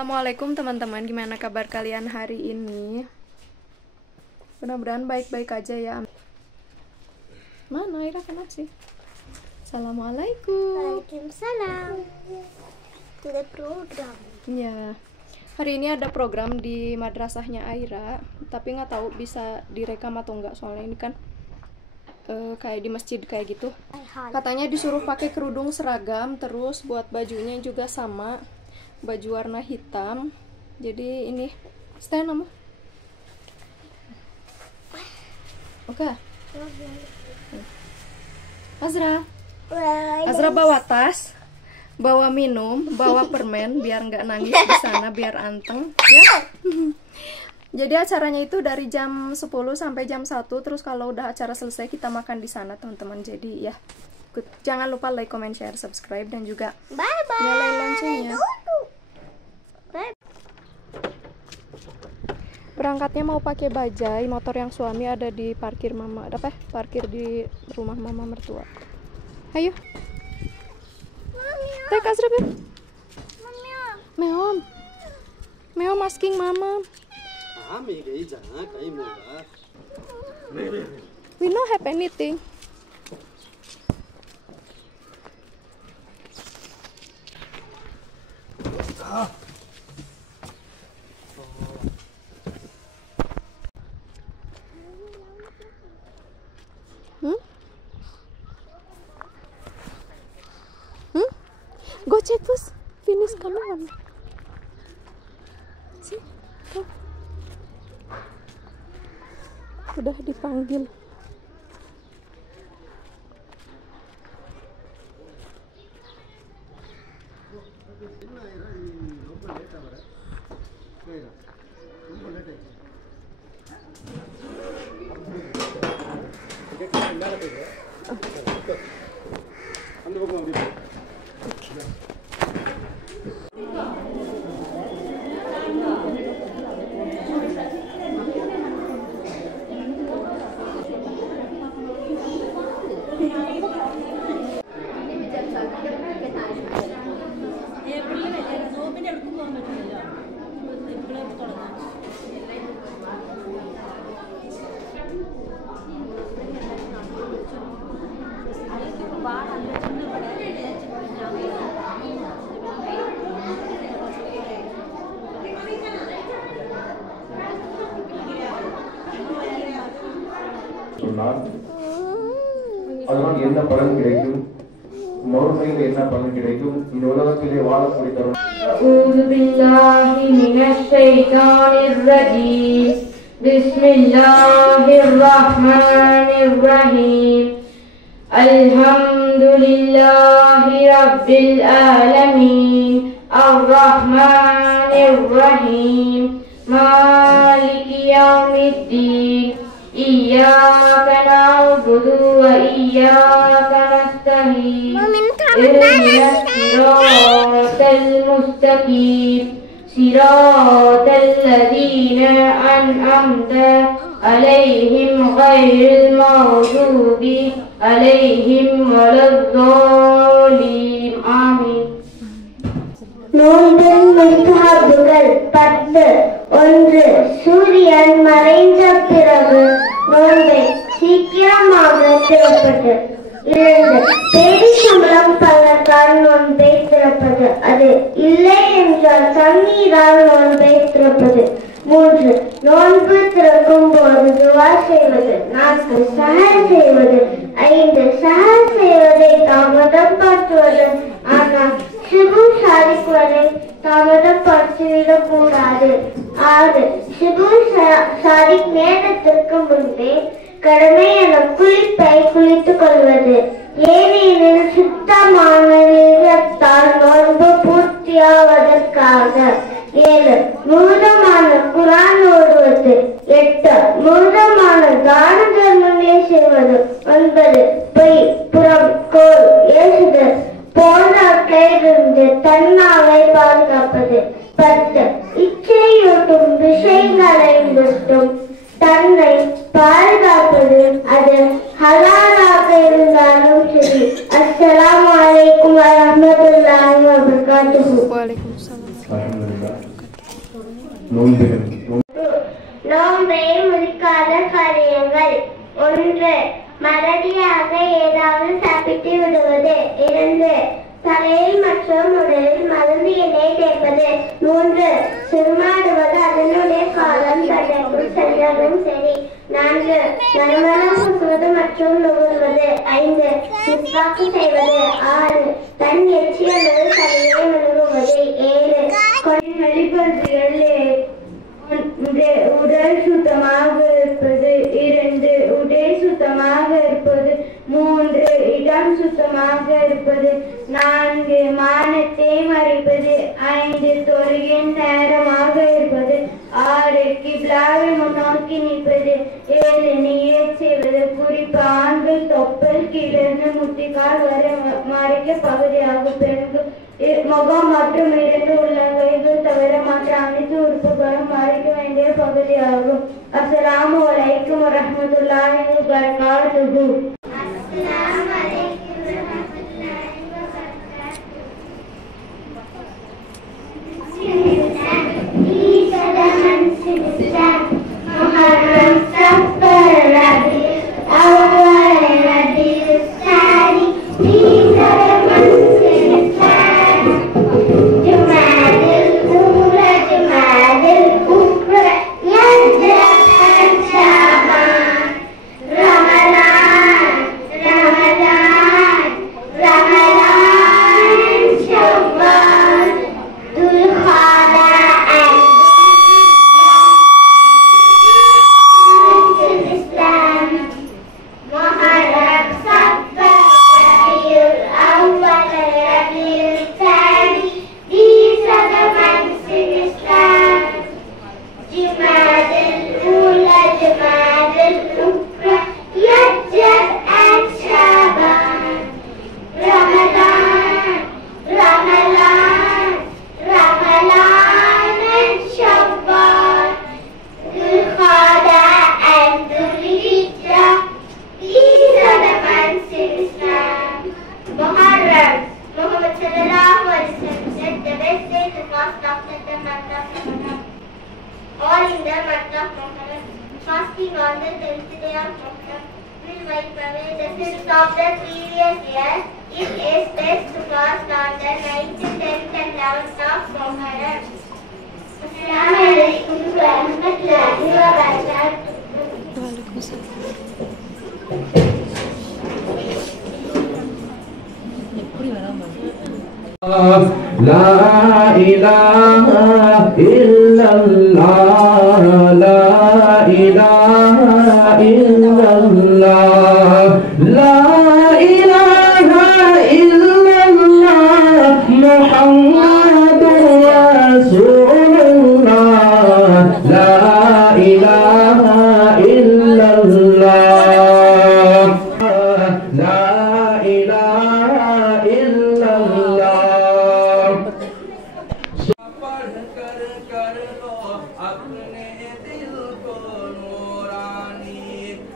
Assalamualaikum teman-teman, gimana kabar kalian hari ini? Mudah-mudahan baik-baik aja ya. Mana Ira kenapa sih? Assalamualaikum. Waalaikumsalam. Ada program. Ya, hari ini ada program di madrasahnya Aira, tapi nggak tahu bisa direkam atau enggak soalnya ini kan kayak di masjid kayak gitu. Katanya disuruh pakai kerudung seragam, terus buat bajunya juga sama. Baju warna hitam. Jadi ini stand nama. Oke. Azra bawa tas, bawa minum, bawa permen biar nggak nangis di sana, biar anteng ya. Jadi acaranya itu dari jam 10 sampai jam 1, terus kalau udah acara selesai kita makan di sana teman-teman. Jadi ya, jangan lupa like, comment, share, subscribe, dan juga nyalain loncengnya. Berangkatnya mau pakai bajai, motor yang suami ada di parkir mama, parkir di rumah mama mertua. Ayo. Take Azra, Beb. Meom asking mama. We don't have anything. Go check first. Finish coming on. See? Go. Udah dipanggil. அதனால் என்ன பலன் கிடைக்கும், மறுமையில் என்ன பலன் கிடைக்கும், இந்த உலகத்திலே வாழக்கூடிய தருணம். அஊது பில்லாஹி மினஷ் ஷைத்தானிர் ரஜீம். பிஸ்மில்லாஹிர் ரஹ்மானிர் ரஹீம். அல்ஹம்துலில்லாஹி ரப்பில் ஆலமீன். அர்-ரஹ்மானிர் ரஹீம். மாலிகி யௌமித்தீன். إياك نعبد وإياك نستعين اهدنا الصراط المستقيم صراط الذين أنعمت عليهم غير المغضوب عليهم ولا الضالين آمين. நோன்பின் முஸ்தஹபுகள் 10. 1. சூரியன் மறைந்த பிறகு நோன்பை சீக்கிரமாக திறப்பது. 2. பேரிச்சம்பழம் பழத்தால் நோன்பை திறப்பது. அது இல்லை என்றால் தண்ணீரால் நோன்பை திறப்பது. 3. நோன்பு திறக்கும் போது துவா செய்வது. 4. சஹர் செய்வது. 5. சஹர் செய்வதை தாமதப்படுத்துவது. ஆனால் சுபு சாதிக்குவதை தாமதப்படுத்திவிடக் கூடாது. 6. சுபு சாதிக் நேரத்திற்கு முன்பே கடமையான குளிப்பை குளித்துக் கொள்வது. ஏனெனில் சுத்தமான நீரத்தால் நோன்பு பூர்த்தியாவதற்காக. 7. முழுதமான குர்ஆன் ஓதுவது. 8. முழுதமான தான தர்மங்களை செய்வது. 9. பொய், புறம், கோல், ஏசுதல் போன்றவற்றிலிருந்து தன்னாவை பாதுகாப்பது. 10. இச்சையூட்டும் விஷயங்களை விட்டும் தன்னை பாதுகாப்பது. அது ஹலாலாக இருந்தாலும் சரி. அஸ்ஸலாமு அலைக்கும் வரஹ்மத்துல்லாஹி வபரகாத்துஹு. Waalaikumsalam. Alhamdulillah. நோன்பினர். நோன்பை முறிக்காத காரியங்கள்: 1. மறதியாக ஏதாவது சாப்பிட்டு விடுவது. 2. தலையில் மற்றும் உடலில் மருந்து எண்ணெய் தேய்ப்பது. 3. சிறுமாடுவது அதனுடைய காலம் தடைக்குள் சென்றாலும் சரி. 4. நறுமணம் பூசுவது மற்றும் நுகர்வது. 5. மிஸ்வாக்கு செய்வது. 6. தன் எச்சி அல்லது தலையை முழுகுவது. 7. உடல் சுத்தமாக இருப்பது. 2. உடை சுத்தமாக இருப்பது. 3. இடம் சுத்தமாக இருப்பது. 4. மானத்தை மறைப்பது. 5. தொழுகையின் நேரமாக இருப்பது. 6. கிப்லாவை முன்னோக்கி நிற்பது. 7. நியத் செய்வது. குறிப்பு: ஆண்கள் தொப்பல் கீழிருந்து முட்டிக்கால் வரை மறைக்க பகுதியாகும். பெண்கள் முகம் மற்றும் 2 உள்ளங்கைகள் தவிர மற்ற அனைத்து உறுப்புகளும் மறைக்க வேண்டிய பகுதியாகும். அஸ்ஸலாமு அலைக்கும் வரஹ்மத்துல்லாஹி வபரகாத்துஹு. All in the month of Muharram, fasting on the 10th day of Muharram will wipe away the sins of the previous year. It is best to fast on the 9th, 10th and 11th of Muharram. Assalamu alaikum warahmatullahi wabarakatuh. La ilaha illallah, la ilaha illallah, la ilaha illallah, Muhammadur Rasulullah, la ilaha illallah, la ilaha illallah.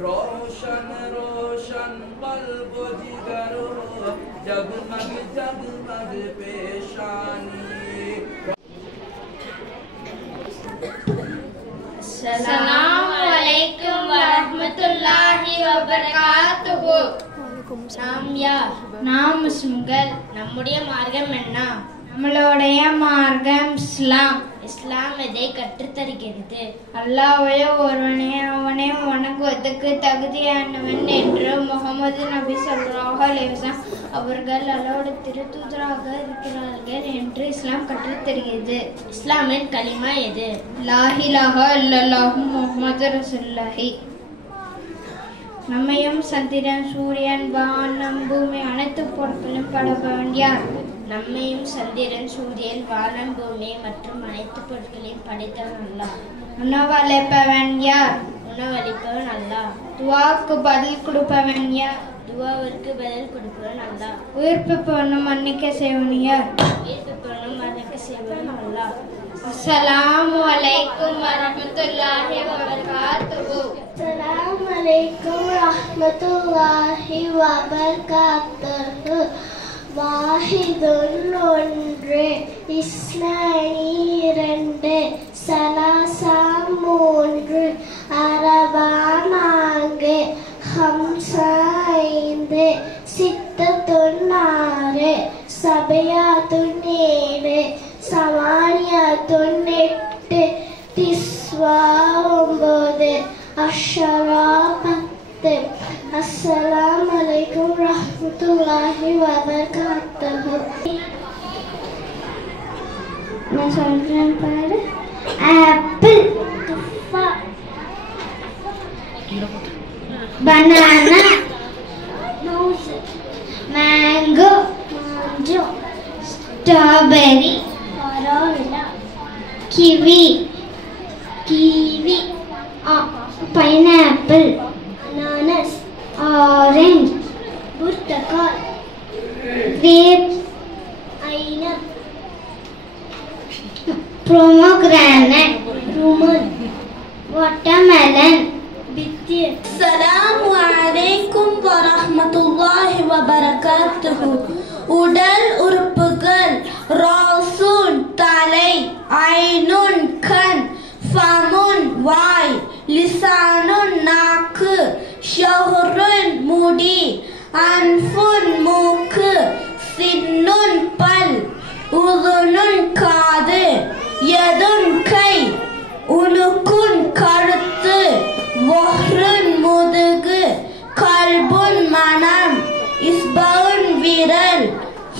रोशन रोशन कल्ब जिगर हो जगमग जगमग पेशानी। अस्सलामु अलैकुम வரஹ்மத்துல்லாஹி வபரகாத்துஹு. நாம் யார்? நாம் முஸ்லிம்கள். நம்முடைய மார்க்கம் என்ன? நம்மளுடைய மார்க்கம் இஸ்லாம். இஸ்லாம் எதை கற்றுத்தருகிறது? அல்லாஹ்வை ஒருவனே அவனை வணங்குவதற்கு தகுதியானவன் என்று முகமது நபி ஸல்லல்லாஹு அலைஹி வஸல்லம் அவர்கள் அல்லாஹ்வுடைய திருத்தூதராக இருக்கிறார்கள் என்று இஸ்லாம் கற்றுத்தருகிறது. இஸ்லாமின் கலிமா எது? லா இலாஹா இல்லல்லாஹு முஹம்மது ரசூலுல்லாஹி. நம்மையும் சந்திரன், சூரியன், வானம், பூமி அனைத்து பொருட்களும் படைப்பவன் யார்? நம்மையும் சந்திரன், சூரியன், வானம், பூமி மற்றும் அனைத்து பொருட்களையும் படைத்தவன் அல்லாஹ். உணவளிப்பவன் யார்? உணவளிப்பவன் அல்லாஹ். துவாக்கு பதில் கொடுப்பவன் யார்? துவாவிற்கு பதில் கொடுப்பவன் அல்லாஹ். உயிர்ப்பிப்பவனும் மன்னிக்க செய்வன் யார்? உயிர்ப்பிப்பவனும் மன்னிக்க செய்வன் அல்லாஹ். அஸ்ஸலாமு அலைக்கும் வரஹ்மத்துல்லாஹி வபரகாத்துஹு. அஸ்ஸலாமு அலைக்கும் வரஹ்மத்துல்லாஹி வபரகாத்துஹு. வாஹிதுன் ஒன்று, இஸ்னானி இரண்டு, சலா 98 திஸ்வா 9 அஷ்ஷரா 10. அஸ்ஸலாமு அலைக்கும் ரஹ்மத்துல்லாஹி வபரகாத்துஹு. நான் சொல்றேன் பாரு. Apple, banana, mango, strawberry, kiwi, pineapple, ananas, orange, burtukal, grape, pomegranate, watermelon. அஸ்ஸலாமு அலைக்கும் வரஹ்மத்துல்லாஹி வபரகாத்துஹு. உடல் உறுப்புகள் ராசுன் தலை, ஐனுன் கண், ஃபமுன் வாய், லிசானுன் நாக்கு, ஷஹ்ருன் முடி, அன்ஃபுன் மூக்கு, சின்னுன் பல், உதுனுன் காது, யதுன் கை, உனுக்குன் கழுத்து, வஹ்ருன் முதுகு, கல்புன் மனம், இஸ்பவுன் விரல்,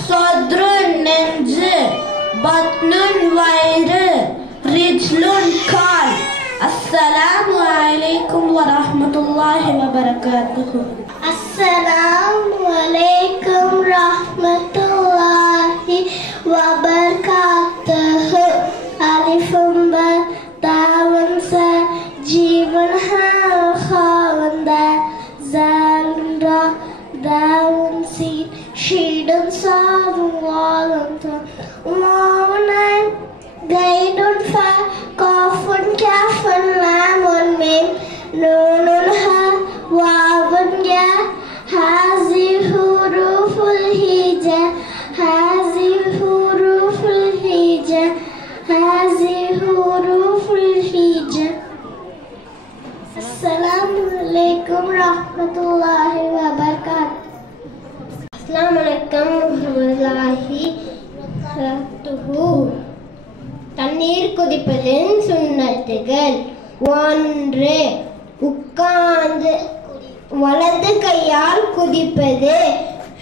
சத்ருன் நெஞ்சு, பத்னுன் வயிறு, ரிஜ்லுன் கால். அஸ்ஸலாமு அலைக்கும் வரஹ்மத்துல்லாஹி வபரகாத்துஹு. அஸ்ஸலாமு அலைக்கும் ரஹ்மத்துல்லாஹி வபரகாத்துஹு. அலிஃபும் பா தாவும் சா ஜீவன் ஹா ஹாவன் தா ஜாலுன் ரா தாவும் சீன் ஷீடுன் சாதுன் வாலுன் தா வாவுன் ஐன் கைடுன் ஃபா காஃபுன் காஃபுன் லாமுன் மீம் நூனுன் ஹா வாவுன் யா ஹாஸி ஹுரூஃபுல் ஹிஜா ஹாஸி ஹுரூஃபுல் ஹிஜா ஹாஸி ஹுரூஃபுல் ஹிஜா. அஸ்ஸலாமு அலைக்கும் ரஹ்மத்துல்லாஹி வபரகாத்துஹு. அஸ்ஸலாமு அலைக்கும் வரஹ்மத்துல்லாஹி வபரகாத்துஹு. தண்ணீர் குடிப்பதின் சுன்னத்துகள். 1. உட்கார்ந்து வலது கையால் குடிப்பது.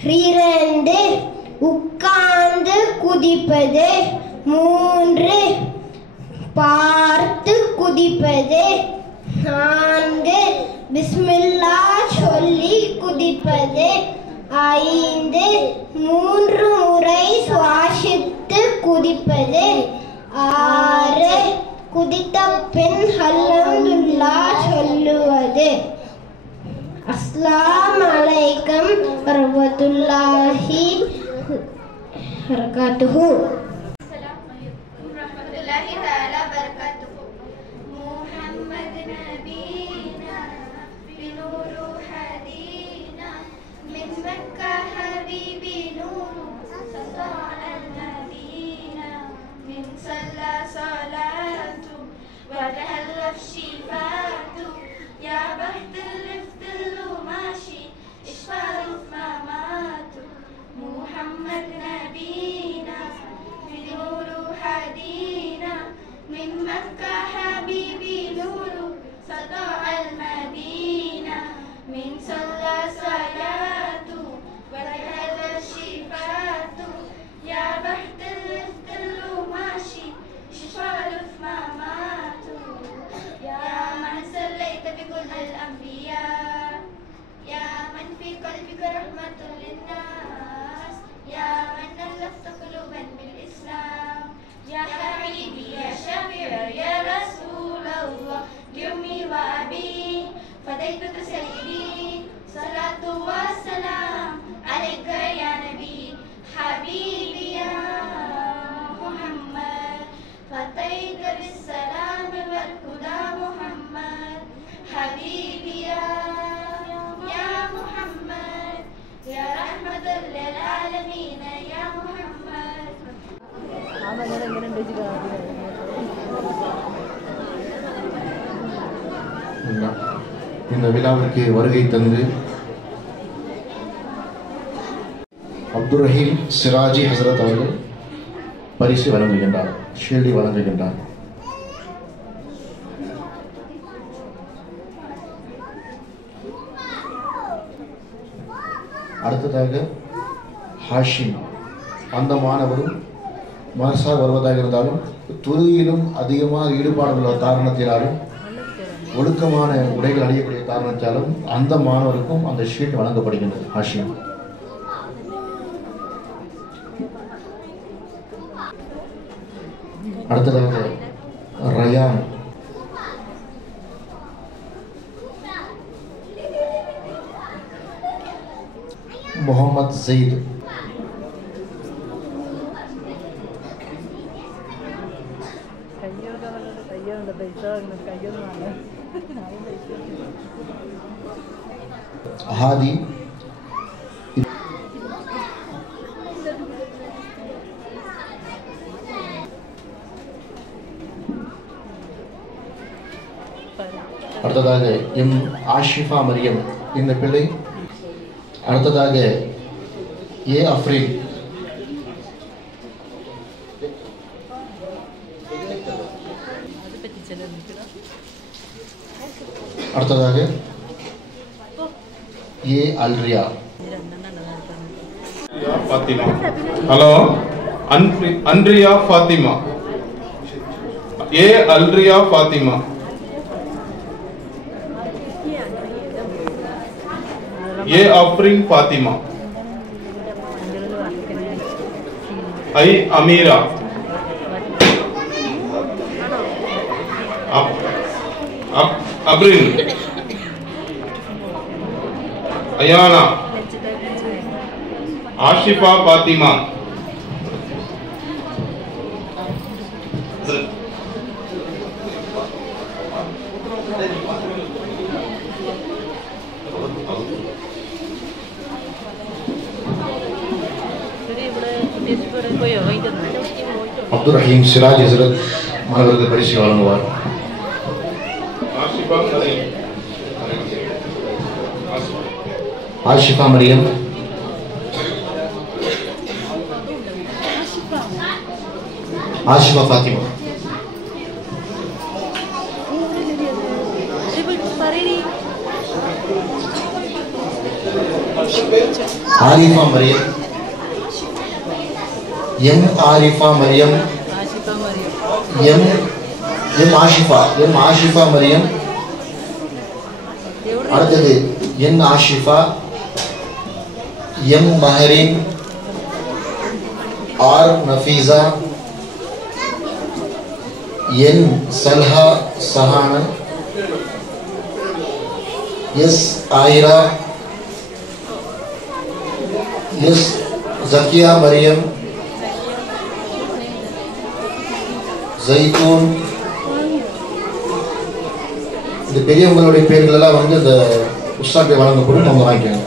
2. உட்கார்ந்து குடிப்பது. 3. பார்த்து குடிப்பது. 4. பிஸ்மில்லா சொல்லி குடிப்பது. 5. 3 முறை சுவாசித்து குடிப்பது. 6. குடித்த பின் அல்ஹம்துலில்லாஹ் சொல்லுவது. அஸ்ஸலாமு அலைக்கும் வரஹ்மத்துல்லாஹி வபரகாத்துஹு. இந்த விழாவிற்கு வருகை தந்து அப்துல் ரஹீம் சிராஜி ஹசரத் அவர்கள் பரிசு வழங்குகின்றார். ஷீல்டை வழங்குகின்றார். அடுத்ததாக ஹாஷிம், அந்த மாணவரும் மதரசா வருவதாக இருந்தாலும் தொழுகையிலும் அதிகமாக ஈடுபாடு உள்ள காரணத்தினாலும் ஒழுக்கமான உடைகள் அணியக்கூடிய காரணத்தாலும் அந்த மாணவருக்கும் அந்த ஷீல்ட் வழங்கப்படுகின்றது. ஹாஷிம். அடுத்ததாக ரயான், முகமது ஜெயித், ஹாதி, அடுத்ததாக எம் ஆஷிஃபா மரியம் இந்த பிள்ளை. அடுத்ததாக ஏ அஃப்ரீன், அடுத்ததாக ஏ அல்ரியா. ஃபாத்திமா. Hello, Andrea Fathima. ஏ அல்ரியா ஃபாத்திமா. ஏ அஃப்ரின் ஃபாத்திமா. ஐ அமீரா. அப்ரின். அயானா. ஆஷிஃபா ஃபாத்திமா. அப்துல் ரஹீம் சிராஜ் ஹசரத் மாணவர்கள் பரிசு வழங்குவார். Ashifa Mariam, Ashifa Fathima, Arifa Mariam, M Arifa Mariam, M Ashifa Mariam. அடுத்தது என் ஆஷிஃபா, எம் மஹரின், ஆர் நஃபீஸா, என் சல்ஹா சஹானன், எஸ் ஆயிரா, எஸ் ஜக்கியா மரியம், ஜெய்தூன். இந்த பெரியவங்களுடைய பேர்கள் எல்லாம் வந்து இந்த உஸ்தாக்கு வழங்கப்படும். அவங்க வாங்கிக்கோங்க.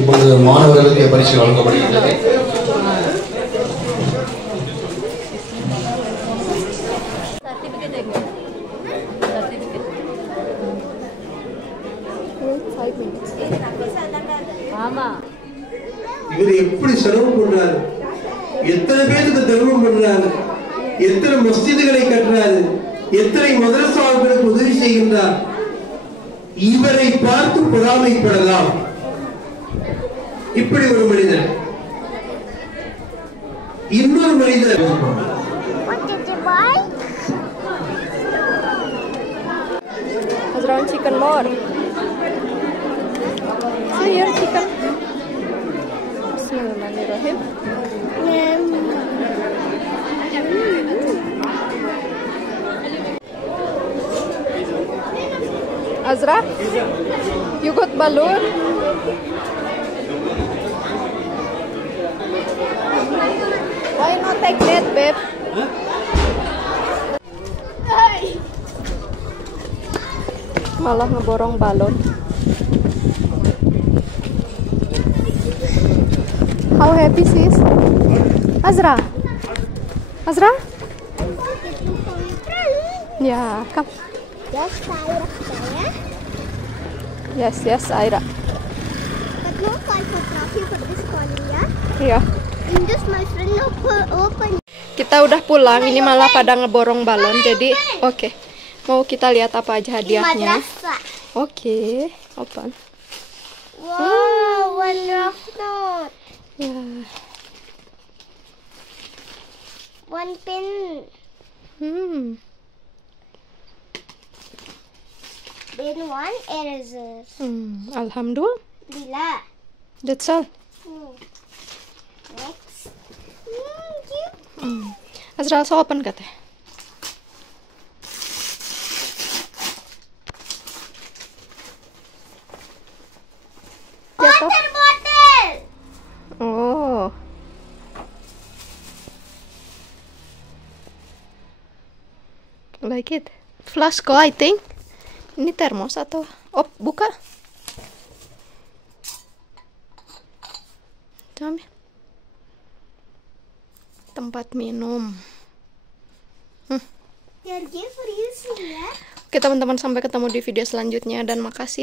இப்பொழுது மாணவர்களுக்கு பரிசு வழங்கப்படுகின்றது. இவர் எப்படி செலவு பண்றாரு, எத்தனை பேருக்கு தர்மம் பண்றாரு, எத்தனை மஸ்ஜிதுகளை கட்டுறாரு, எத்தனை மதரசாவுகளுக்கு உதவி செய்கின்றார். இவரை பார்த்து பொறாமைப்படலாம். இப்படி ஒரு மனிதர். இன்னொரு மனிதர் chicken more. Here chicken. Bismillahirrahmanirrahim. Azra, you got balloon? Why not take that, babe? Malah ngeborong balon. How happy sis? Azra? Azra? Yeah, come. Yes, Aira. Yes, Aira. no call for traffic for this calling, yeah? Iya. And just my friend open. Kita udah pulang, ini malah pada ngeborong balon. Jadi, oke. Mau kita lihat apa aja hadiahnya? Madrasah. Oke, open. Wow, one rough note. Ya. One pin. Then one eraser. Alhamdulillah. Bila. That's all. Next. Azra, so open katanya. Water bottle. Oh. Like it. Flasko, I think. Ini termos atau? Oh, buka. Coba. Tempat minum. Your gift for using, ya. Oke teman-teman, sampai ketemu di video selanjutnya dan makasih.